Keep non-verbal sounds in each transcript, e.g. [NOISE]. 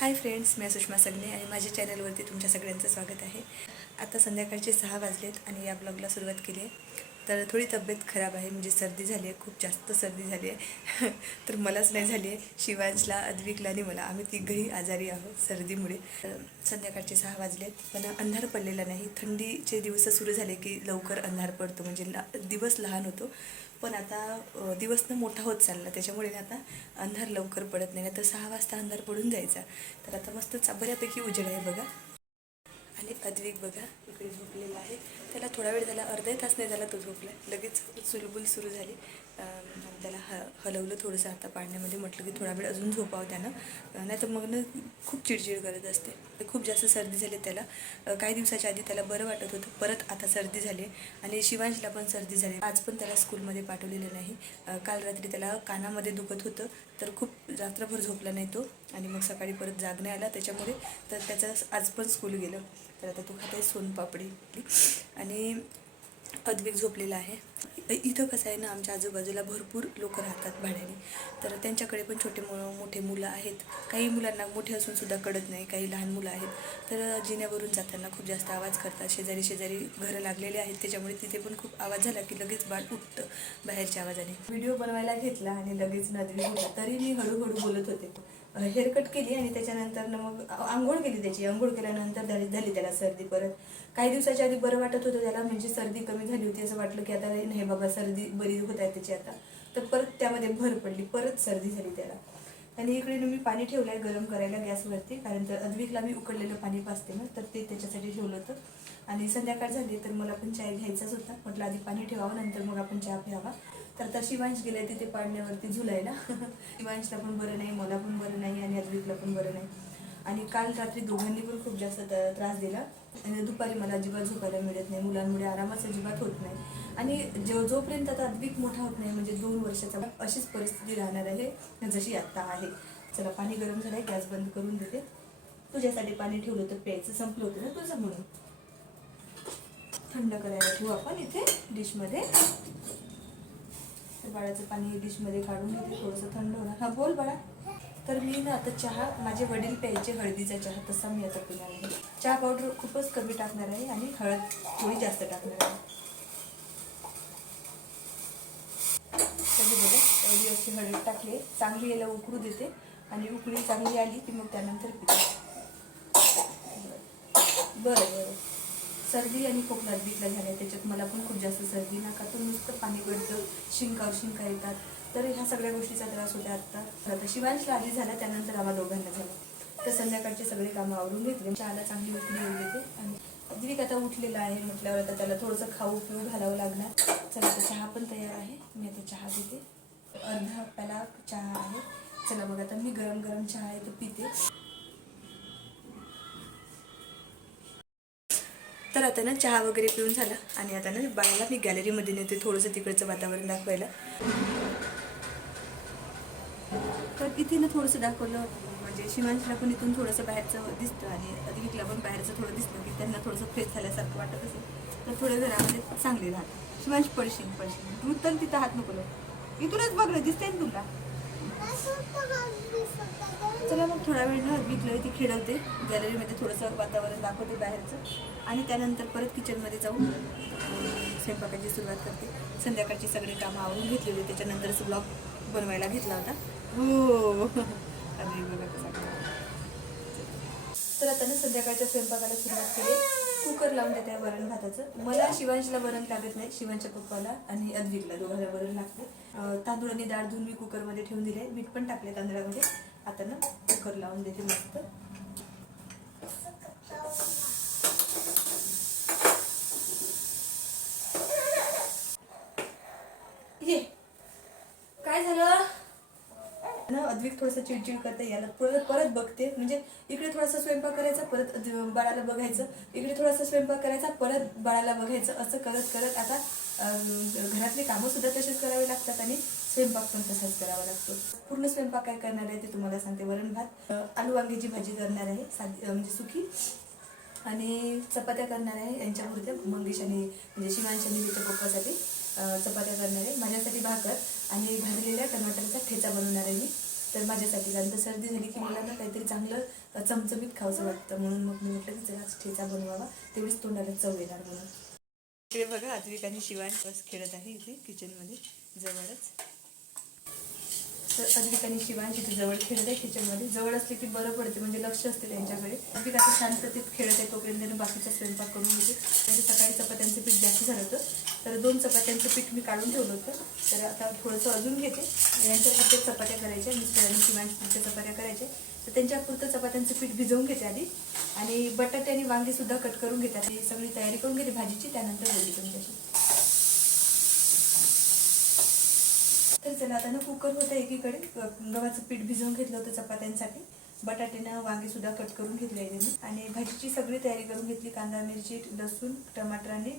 Hi friends मी सुषमा सगने आणि माझ्या चॅनलवरती तुमच्या सगळ्यांचं स्वागत आहे. आता संध्याकाळचे सहा वाजलेत आणि या ब्लॉगला सुरुवात केली आहे तर थोडी तब्येत खराब आहे म्हणजे सर्दी झाली आहे खूप जास्त सर्दी झाली आहे. [LAUGHS] तर मलाच नाही झाली आहे. शिवांशला अद्विकला आणि मला. आम्ही तिघही आजारी आहोत सर्दीमुळे. संध्याकाळचे सहा वाजले पण अंधार पडलेला नाही. थंडीचे दिवस सुरू झाले की लवकर अंधार पडतो. म्हणजे ला दिवस लहान होतो. पण आता दिवस न मोठा होत चालला. त्याच्यामुळे ना आता अंधार लवकर पडत नाही. तर सहा वाजता अंधार पडून जायचा. तर आता मस्त बऱ्यापैकी उजेड आहे बघा. आणि अद्विक बघा इकडे झोपलेला आहे. त्याला थोडा वेळ झाला अर्धा तास नाही झाला तो झोपला. लगेच चुलबुल सुरू झाली. त्याला ह हलवलं थोडंसं आता पाळण्यामध्ये म्हटलं की थोडा वेळ अजून झोपावं त्यानं. नाही तर मग ना खूप चिडचिड करत असते. खूप जास्त सर्दी झाली त्याला. काही दिवसाच्या आधी त्याला बरं वाटत होतं. परत आता सर्दी झाली आणि शिवांशला पण सर्दी झाली. आज पण त्याला स्कूलमध्ये पाठवलेलं नाही. काल रात्री त्याला कानामध्ये दुखत होतं तर खूप रात्रभर झोपला नाही तो. आणि मग सकाळी परत जागणे आला. त्याच्यामुळे तर त्याचं आज पण स्कूल गेलं. तर आता तू खात आहे सोनपापडी. आणि अद्विक झोपलेला आहे. इथं कसं आहे ना आमच्या आजूबाजूला भरपूर लोक राहतात भाड्याने. तर त्यांच्याकडे पण छोटे मु मोठे मुलं आहेत. काही मुलांना मोठे असून सुद्धा कळत नाही काही लहान मुलं आहेत. तर जिन्यावरून जाताना खूप जास्त आवाज करतात. शेजारी शेजारी घरं लागलेले आहेत. त्याच्यामुळे तिथे पण खूप आवाज झाला की लगेच बाळ उठतं बाहेरच्या आवाजाने. व्हिडिओ बनवायला घेतला आणि लगेच नदवी होता तरी मी हळूहळू बोलत होते. हेअरकट केली आणि त्याच्यानंतर मग आंघोळ केली त्याची. आंघोळ केल्यानंतर झाली झाली त्याला सर्दी परत. काही दिवसाच्या आधी बरं वाटत होतं त्याला म्हणजे सर्दी कमी झाली होती असं वाटलं की आता नाही बाबा सर्दी बरी होत आहे त्याची आता. तर परत त्यामध्ये भर पडली. परत सर्दी झाली त्याला. आणि इकडे मी पाणी ठेवलं आहे गरम करायला गॅसवरती कारण तर अद्विकला मी उकडलेलं पाणी पाजते ना तर ते त्याच्यासाठी ठेवलं होतं. आणि संध्याकाळ झाली तर मला पण चाय घ्यायचाच होता. म्हटलं आधी पाणी ठेवावं नंतर मग आपण चहा प्यावा. तर आता शिवांश गेले तिथे पाडण्यावरती झुलायला शिवांशला [LAUGHS] पण बरं नाही मला पण बरं नाही आणि अद्विकला पण बरं नाही. आणि काल रात्री दोघांनी पण खूप जास्त त- त्रास दिला. आणि दुपारी मला अजिबात झोपायला मिळत नाही. मुलांमुळे आरामच अजिबात होत नाही. आणि जो जोपर्यंत आता अद्विक मोठा होत नाही म्हणजे दोन वर्षाचा अशीच परिस्थिती राहणार आहे जशी आत्ता आहे. चला पाणी गरम झालंय गॅस बंद करून देते. तुझ्यासाठी पाणी ठेवलं होतं प्यायचं संपलं होतं ना तुझं म्हणून. थंड करायला ठेवू आपण इथे डिशमध्ये. तर बाळाचं पाणी डिशमध्ये काढून घेते थोडंसं थंड होणार. हा बोल बाळा. तर मी ना आता चहा माझे वडील प्यायचे हळदीचा चहा तसा मी आता पिणार आहे. चहा पावडर खूपच कमी टाकणार आहे आणि हळद थोडी जास्त टाकणार आहे. तर बघा एवढी अशी हळद टाकली चांगली याला उकळू देते आणि उकळी चांगली आली की मग त्यानंतर पिते. बरं बरं. सर्दी आणि खोकला बिकला झाल्या. त्याच्यात मला पण खूप जास्त सर्दी. नाकातून नुसतं पाणी पडतं शिंका शिंका येतात. तर ह्या सगळ्या गोष्टीचा त्रास होता आत्ता. आता शिवांशला आधी झाला त्यानंतर आम्हाला दोघांना झाला. तर संध्याकाळचे सगळे कामं आवरून घेतले. म्हणजे चहाला चांगली उठली येऊ देते आणि दीपिक आता उठलेला आहे म्हटल्यावर आता त्याला थोडंसं खाऊ पिऊ घालावं लागणार. चला आता चहा पण तयार आहे. मी आता चहा घेते. अर्धा प्याला चहा आहे. चला मग आता मी गरम गरम चहा आहे तो पिते. तर आता ना चहा वगैरे पिऊन झाला आणि आता ना बाळाला मी गॅलरीमध्ये नेते थोडंसं तिकडचं वातावरण दाखवायला. तर इथे ना थोडंसं दाखवलं म्हणजे शिवांशला पण इथून थोडंसं बाहेरचं दिसतं आणि अधिकला पण बाहेरचं थोडं दिसतं की त्यांना थोडंसं फ्रेश झाल्यासारखं वाटत असेल. तर थोडं घरामध्ये चांगले राहतात. शिवांश पडशील पडशील तू तर तिथं हात नको इथूनच बघ दिसते ना तुला? चला मग थोडा वेळ ना विकलं ती खेळवते गॅलरीमध्ये थोडंसं वातावरण दाखवते बाहेरचं. आणि त्यानंतर परत किचनमध्ये जाऊन स्वयंपाकाची सुरुवात करते. संध्याकाळची सगळी कामं आवरून घेतली होती. त्याच्यानंतरच ब्लॉग बनवायला घेतला होता. हो. अरे बघा कसा तर आता ना संध्याकाळच्या स्वयंपाकाला सुरुवात केली. कुकर लावून देते वरण भाताचं. मला शिवांशला वरण लागत नाही शिवांच्या पप्पाला आणि अद्विकला दोघांना वरण लागते. तांदूळ आणि डाळ धुवून मी कुकरमध्ये ठेवून दिले. मीठ पण टाकले तांदळामध्ये. आता ना कुकर लावून देते मस्त ये काय झालं ना अद्विक थोडंसं चिडचिड करते याला परत परत बघते. म्हणजे इकडे थोडासा स्वयंपाक करायचा परत बाळाला बघायचं. इकडे थोडासा स्वयंपाक करायचा परत बाळाला बघायचं. असं करत करत आता घरातले कामं सुद्धा तसेच करावे लागतात आणि स्वयंपाक पण तसाच करावा लागतो. पूर्ण स्वयंपाक काय करणार आहे ते तुम्हाला सांगते. वरण भात आलू वांग्याची भाजी करणार आहे साधी म्हणजे सुकी आणि चपात्या करणार आहे. यांच्यापुरत्या मंगेश आणि म्हणजे शिवांश आणि तिच्या पप्पासाठी चपात्या करणार आहे. माझ्यासाठी भाकर आणि भाजलेल्या टमाटरचा ठेचा बनवणार आहे मी. तर माझ्यासाठी कारण तर सर्दी झाली की मुलांना ना काहीतरी चांगलं चमचमीत खावंसं वाटतं. म्हणून मग मी म्हटलं की चला ठेचा बनवावा. तेवढीच तोंडाला चव येणार म्हणून. इकडे बघा आद्विक आणि शिवाय बस खेळत आहे इथे किचनमध्ये जवळच. तर अद्विक आणि शिवांची इथे जवळ खेळत आहे किचनमध्ये जवळ असले की बरं पडते म्हणजे लक्ष असते त्यांच्याकडे. अद्विक आता शांततेत खेळत आहे तोपर्यंत बाकीचा स्वयंपाक करून घेते. म्हणजे सकाळी चपात्यांचं पीठ जास्त झालं होतं. तर दोन चपात्यांचं पीठ मी काढून ठेवलं होतं. तर आता थोडंसं अजून घेते. यांच्या पुरत्या चपात्या करायच्या मिस्टर आणि शिवांची पुरत्या चपात्या करायच्या. तर त्यांच्या पुरतं चपात्यांचं पीठ भिजवून घेते आधी. आणि बटाटे आणि वांगेसुद्धा कट करून घेते. आधी सगळी तयारी करून घेते भाजीची त्यानंतर बोलते तुमच्याशी तर चला आता ना कुकर होतं एकीकडे. गव्हाचं पीठ भिजवून घेतलं होतं चपात्यांसाठी. बटाट्यानं वांगे सुद्धा कट करून घेतले आहे त्यांनी आणि भाजीची सगळी तयारी करून घेतली कांदा मिरची लसूण टमाटराने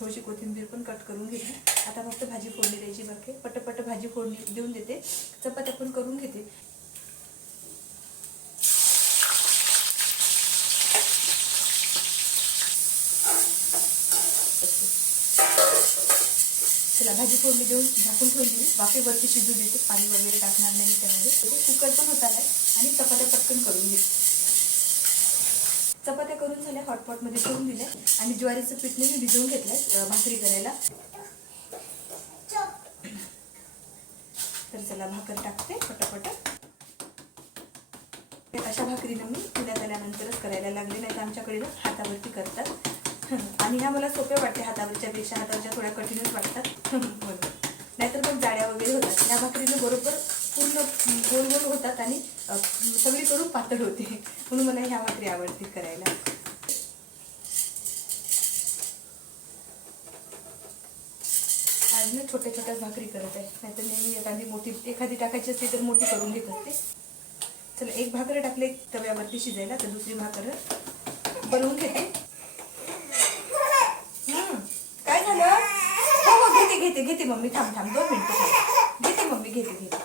थोडीशी कोथिंबीर पण कट करून घेतली. आता फक्त भाजी फोडणी द्यायची बाकी पटपट भाजी फोडणी देऊन देते. चपात्या पण करून घेते. चला भाजी फोडणी देऊन झाकून ठेवून दिली. बाकी वरती शिजू देते पाणी वगैरे टाकणार नाही त्यामध्ये. कुकर पण होत आलाय आणि चपात्या पटकन करून घेते. चपात्या करून झाल्या हॉटपॉटमध्ये ठेवून दिल्या आणि ज्वारीचं पीठने मी भिजवून घेतलंय भाकरी करायला. तर चला भाकर टाकते पटापट. अशा भाकरीनं मी पुण्यात आल्यानंतरच करायला लागले नाही तर आमच्याकडे हातावरती करतात. आणि ह्या मला सोप्या वाटते हातावरच्या पेक्षा हातावरच्या थोड्या कठीणच वाटतात. म्हणून. नाहीतर मग जाड्या वगैरे होतात. ह्या भाकरीनं बरोबर पूर्ण गोल गोल होतात आणि सगळीकडून पातळ होते. म्हणून मला ह्या भाकरी आवडते करायला. आज छोट्या छोट्या भाकरी करत आहे. नाहीतर नेहमी एखादी मोठी एखादी टाकायची असते तर मोठी करून घेत असते. चला एक भाकर टाकले तव्यावरती शिजायला तर दुसरी भाकर बनवून घेते हम्म, काय झालं हो हो घेते घेते मम्मी थांब थांब दोन मिनटं थांब. घेते मम्मी घेते घेते.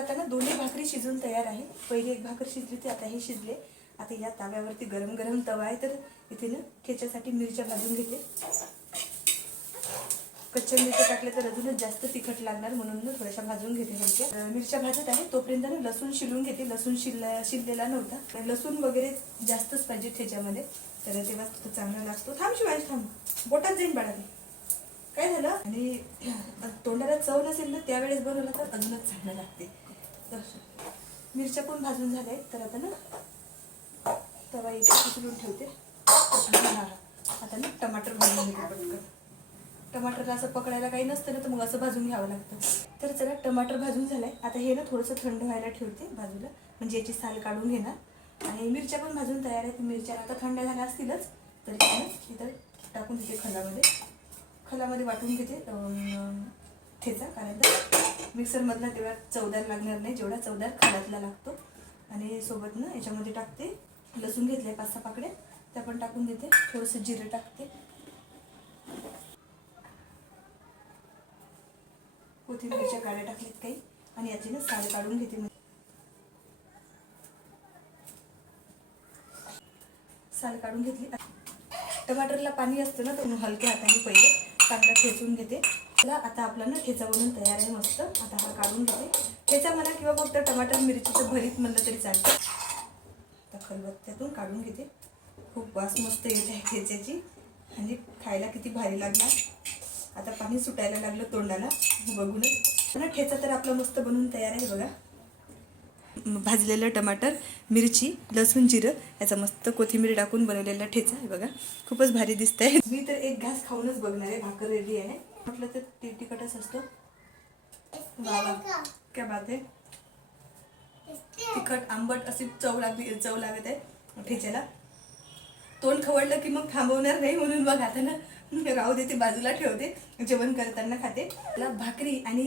आता ना दोन्ही भाकरी शिजून तयार आहे. पहिली एक भाकर शिजली ती आता हे शिजले. आता या ताव्यावरती गरम गरम तवा आहे तर इथे ना खेच्यासाठी मिरच्या भाजून घेते. कच्च्या मिरच्या टाकल्या तर अजूनच जास्त तिखट लागणार म्हणून ना थोड्याशा भाजून घेते हलक्या. मिरच्या भाजत आहे तोपर्यंत ना लसूण शिलून घेते. लसूण शिरला शिललेला नव्हता. तर लसूण वगैरे जास्तच पाहिजे ठेच्यामध्ये. तर तेव्हा तो चांगला लागतो. थांब शिवाय थांब. बोटात जाईन बाळा काय झालं? आणि तोंडाला चव नसेल ना त्यावेळेस बनवलं तर अजूनच चांगलं लागते. तर मिरच्या पण भाजून झाल्या आहेत. तर आता ना तवा इथे उचलून ठेवते. आता ना टमाटर भाजून घेते पटकन. टमाटरला असं पकडायला काही नसतं ना तर मग असं भाजून घ्यावं लागतं. तर चला टमाटर भाजून झालंय. आता हे ना थोडंसं थंड व्हायला ठेवते बाजूला. म्हणजे याची साल काढून घेणार. आणि मिरच्या पण भाजून तयार आहेत. मिरच्या आता थंड झाल्या असतीलच तरी इथं टाकून देते खलामध्ये खलामध्ये वाटून घेते ठेचा कारण तर मिक्सरमधला तेवढा चवदार लागणार नाही. जेवढा चवदार खालातला लागतो. आणि सोबत ना याच्यामध्ये टाकते. लसूण घेतले पाच सहा पाकड्या. त्या पण टाकून देते. थोडंसं जिरं टाकते. कोथिंबीरच्या काड्या टाकल्यात काही. आणि याची ना साल काढून घेते मी. साल काढून घेतली. टमाटरला पाणी असतं ना तर हलक्या हाताने पहिले कांदा ठेचून घेते. चला आता आपला ना ठेचा बनून तयार आहे मस्त. आता हा काढून घेते. ठेचा म्हणा किंवा फक्त टमाटर मिरचीचं भरीत म्हणलं तरी चालतं. आता खलबत्त्यातून काढून घेते. खूप वास मस्त येत आहे ठेच्याची आणि खायला किती भारी लागला आता पाणी सुटायला लागलं तोंडाला. बघूनच. ना ठेचा तर आपला मस्त बनवून तयार आहे बघा. भाजलेलं टमाटर मिरची लसूण जिरं याचा मस्त कोथिंबीर टाकून बनवलेला ठेचा आहे बघा. खूपच भारी दिसत आहे मी तर एक घास खाऊनच बघणार आहे भाकर रेडी आहे. म्हटलं तर ते तिखटच असतो. बाबा क्या बात आहे. तिखट आंबट अशी चव लागली चव लागत आहे ठेच्याला. तोंड खवडलं की मग थांबवणार नाही म्हणून मग आता ना राहू देते बाजूला ठेवते. जेवण करताना खाते. भाकरी आणि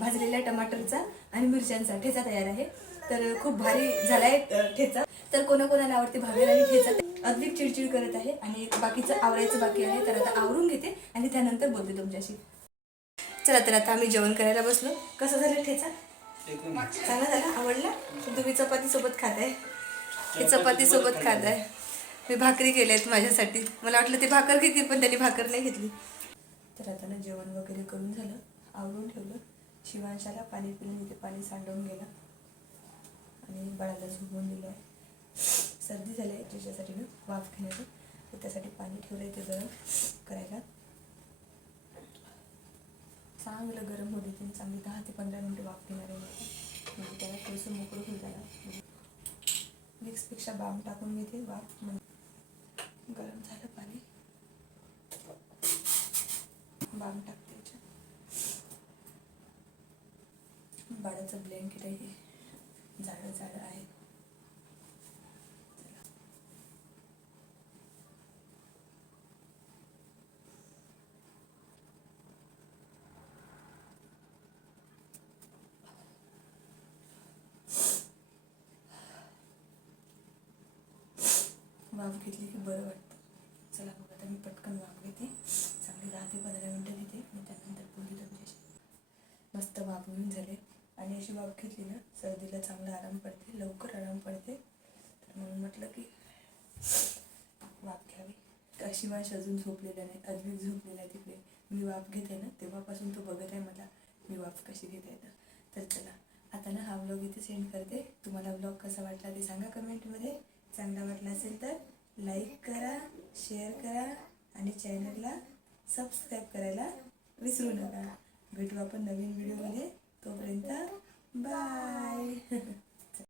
भाजलेल्या टमाटरचा आणि मिरच्यांचा ठेचा तयार आहे. तर खूप भारी झालाय ठेचा. तर कोणाकोणाला आवडते भाकर आणि ठेचा. अधिक चिडचिड करत आहे आणि बाकीचं आवरायचं बाकी आहे तर आता आवरून घेते आणि त्यानंतर बोलते तुमच्याशी. चला तर आता आम्ही जेवण करायला बसलो. कसं झालं ठेचा? चांगला झाला? आवडला? तुम्ही चपाती सोबत खाताय. हे चपाती सोबत खाताय. मी भाकरी केल्यात माझ्यासाठी. मला वाटलं ते भाकर घेतली पण त्यांनी भाकर नाही घेतली. तर आता ना जेवण वगैरे करून झालं आवरून ठेवलं. शिवांशाला पाणी पिऊन इथे पाणी सांडवून गेलं. आणि बाळाला झोपून दिलं आहे सर्दी झाली आहे त्याच्यासाठी मी वाफ घेण्याचं. तर त्यासाठी पाणी ठेवलं आहे ते गरम करायला. चांगलं गरम होते ते चांगली दहा ते पंधरा मिनटं वाफ घेणार आहे. म्हणजे त्याला थोडंसं मोकळं होईल जाणार मिक्सपेक्षा बाम टाकून घेते वाफ म्हणजे. गरम झालं पाणी. बाम टाकते बाळाचं ब्लँकेट आहे झाडं झाडं आहे. वाफ घेतली की बरं वाटतं. चला मग आता मी पटकन वाफ घेते. चांगली दहा ते पंधरा मिनटं घेते आणि त्यानंतर पुढे तुमच्याशी मस्त वाफ घेऊन झाले. आणि अशी वाफ घेतली ना सर्दीला चांगला आराम पडते लवकर आराम पडते. तर म्हणून म्हटलं की वाफ घ्यावी. काशिवाश अजून झोपलेला नाही अजून झोपलेला आहे तिकडे मी वाफ घेते ना तेव्हापासून तो बघत आहे मला मी वाफ कशी घेते तर तर चला आता ना हा ब्लॉग इथे सेंड करते. तुम्हाला ब्लॉग कसा वाटला ते सांगा कमेंटमध्ये. चांगला वाटला असेल तर लाईक करा शेअर करा आणि चॅनलला सबस्क्राईब करायला विसरू नका. भेटू आपण नवीन व्हिडिओमध्ये तोपर्यंत बाय [LAUGHS]